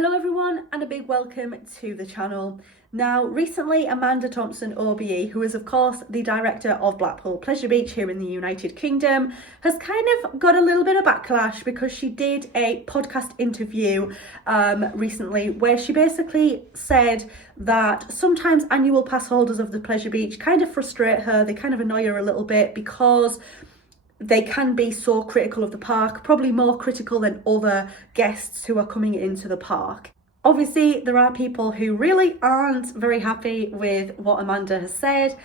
Hello everyone and a big welcome to the channel. Now recently Amanda Thompson OBE, who is of course the director of Blackpool Pleasure Beach here in the United Kingdom, has kind of got a little bit of backlash because she did a podcast interview recently where she basically said that sometimes annual pass holders of the Pleasure Beach kind of frustrate her, they kind of annoy her a little bit because they can be so critical of the park, probably more critical than other guests who are coming into the park. Obviously, there are people who really aren't very happy with what Amanda has said,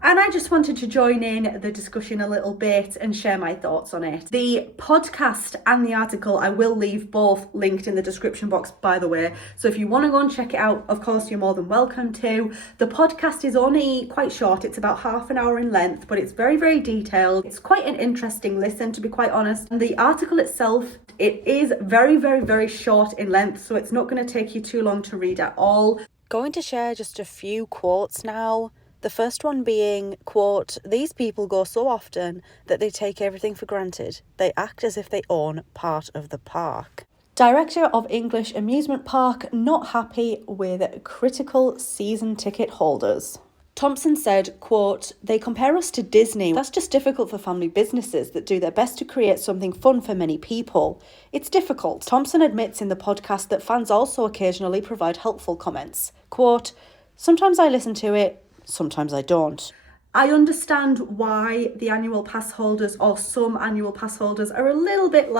and I just wanted to join in the discussion a little bit and share my thoughts on it. The podcast and the article, I will leave both linked in the description box, by the way. So if you want to go and check it out, of course, you're more than welcome to. The podcast is only quite short. It's about half an hour in length, but it's very, very detailed. It's quite an interesting listen, to be quite honest. And the article itself, it is very, very, very short in length, so it's not going to take you too long to read at all. Going to share just a few quotes now. The first one being, quote, "These people go so often that they take everything for granted. They act as if they own part of the park." Director of English Amusement Park not happy with critical season ticket holders. Thompson said, quote, "They compare us to Disney. That's just difficult for family businesses that do their best to create something fun for many people. It's difficult." Thompson admits in the podcast that fans also occasionally provide helpful comments. Quote, "Sometimes I listen to it, sometimes I don't." I understand why the annual pass holders or some annual pass holders are a little bit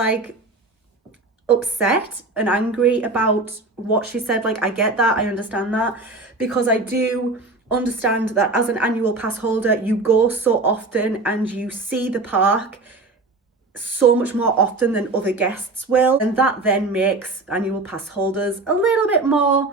upset and angry about what she said. I get that, I understand that, because I do understand that as an annual pass holder, you go so often and you see the park so much more often than other guests will, and that then makes annual pass holders a little bit more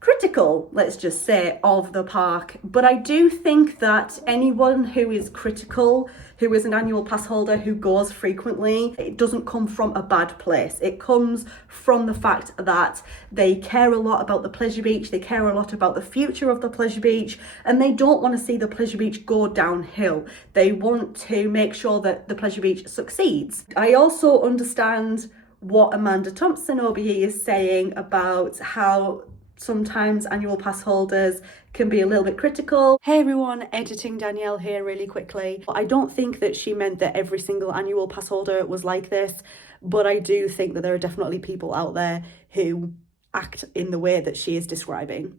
critical, let's just say, of the park. But I do think that anyone who is critical, who is an annual pass holder, who goes frequently, it doesn't come from a bad place. It comes from the fact that they care a lot about the Pleasure Beach, they care a lot about the future of the Pleasure Beach, and they don't want to see the Pleasure Beach go downhill. They want to make sure that the Pleasure Beach succeeds. I also understand what Amanda Thompson OBE is saying about how sometimes annual pass holders can be a little bit critical. Hey everyone, editing Danielle here really quickly. I don't think that she meant that every single annual pass holder was like this, but I do think that there are definitely people out there who act in the way that she is describing.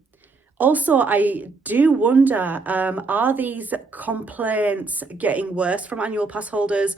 Also, I do wonder, are these complaints getting worse from annual pass holders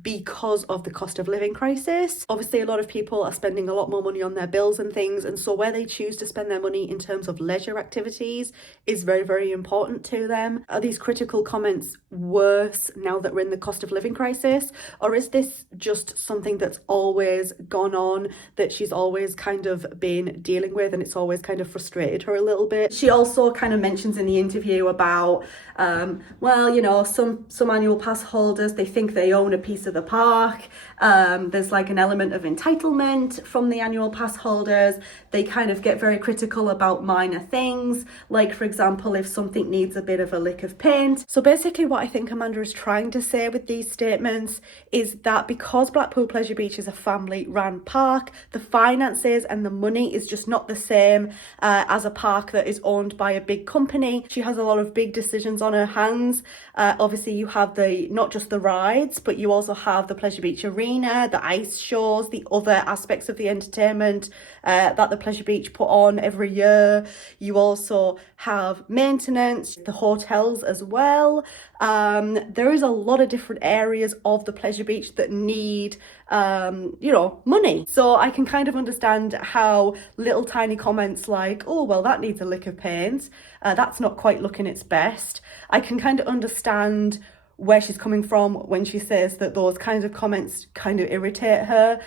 because of the cost of living crisis? Obviously, a lot of people are spending a lot more money on their bills and things, and so where they choose to spend their money in terms of leisure activities is very, very important to them. Are these critical comments worse now that we're in the cost of living crisis? Or is this just something that's always gone on, that she's always kind of been dealing with, and it's always kind of frustrated her a little bit? She also kind of mentions in the interview about, some annual pass holders, they think they own a piece of the park. There's an element of entitlement from the annual pass holders. They kind of get very critical about minor things, like for example, if something needs a bit of a lick of paint. So basically what I think Amanda is trying to say with these statements is that because Blackpool Pleasure Beach is a family-run park, the finances and the money is just not the same as a park that is owned by a big company. She has a lot of big decisions on her hands. Obviously you have not just the rides, but you also have the Pleasure Beach Arena, the ice shows, the other aspects of the entertainment that the Pleasure Beach put on every year. You also have maintenance, the hotels as well. There is a lot of different areas of the Pleasure Beach that need money. So I can kind of understand how little tiny comments like, oh, well, that needs a lick of paint, that's not quite looking its best. I can kind of understand where she's coming from when she says that those kinds of comments kind of irritate her,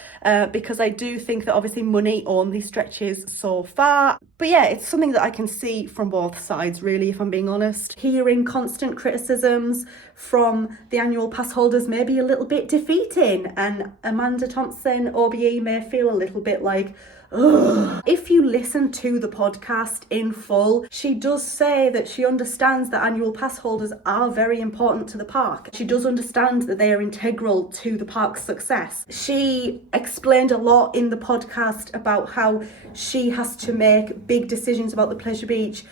because I do think that obviously money only stretches so far. But yeah, it's something that I can see from both sides, really, if I'm being honest. Hearing constant criticisms from the annual pass holders may be a little bit defeating, and Amanda Thompson OBE may feel a little bit like, Ugh. If you listen to the podcast in full, she does say that she understands that annual pass holders are very important to the park. She does understand that they are integral to the park's success. She explained a lot in the podcast about how she has to make big decisions about the Pleasure Beach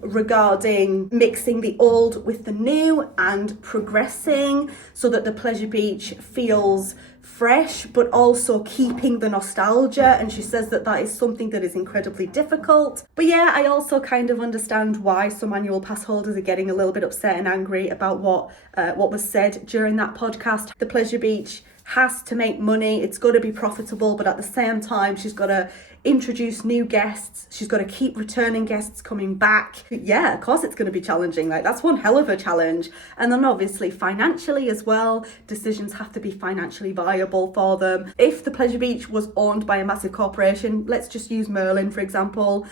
regarding mixing the old with the new and progressing so that the Pleasure Beach feels fresh but also keeping the nostalgia, and she says that that is something that is incredibly difficult. But yeah, I also kind of understand why some annual pass holders are getting a little bit upset and angry about what was said during that podcast. The Pleasure Beach has to make money, it's got to be profitable, but at the same time she's got to introduce new guests, she's got to keep returning guests coming back. Yeah, of course it's going to be challenging, like that's one hell of a challenge. And then obviously financially as well, decisions have to be financially viable for them. If the Pleasure Beach was owned by a massive corporation, let's just use Merlin for example,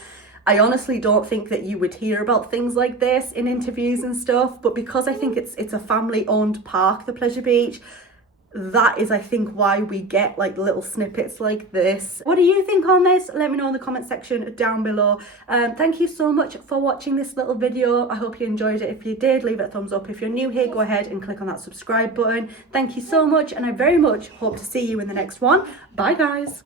I honestly don't think that you would hear about things like this in interviews and stuff, but because I think it's a family owned park, the Pleasure Beach, that is I think why we get like little snippets like this. What do you think on this? Let me know in the comment section down below. Thank you so much for watching this little video. I hope you enjoyed it. If you did, leave it a thumbs up. If you're new here, go ahead and click on that subscribe button. Thank you so much, and I very much hope to see you in the next one. Bye guys.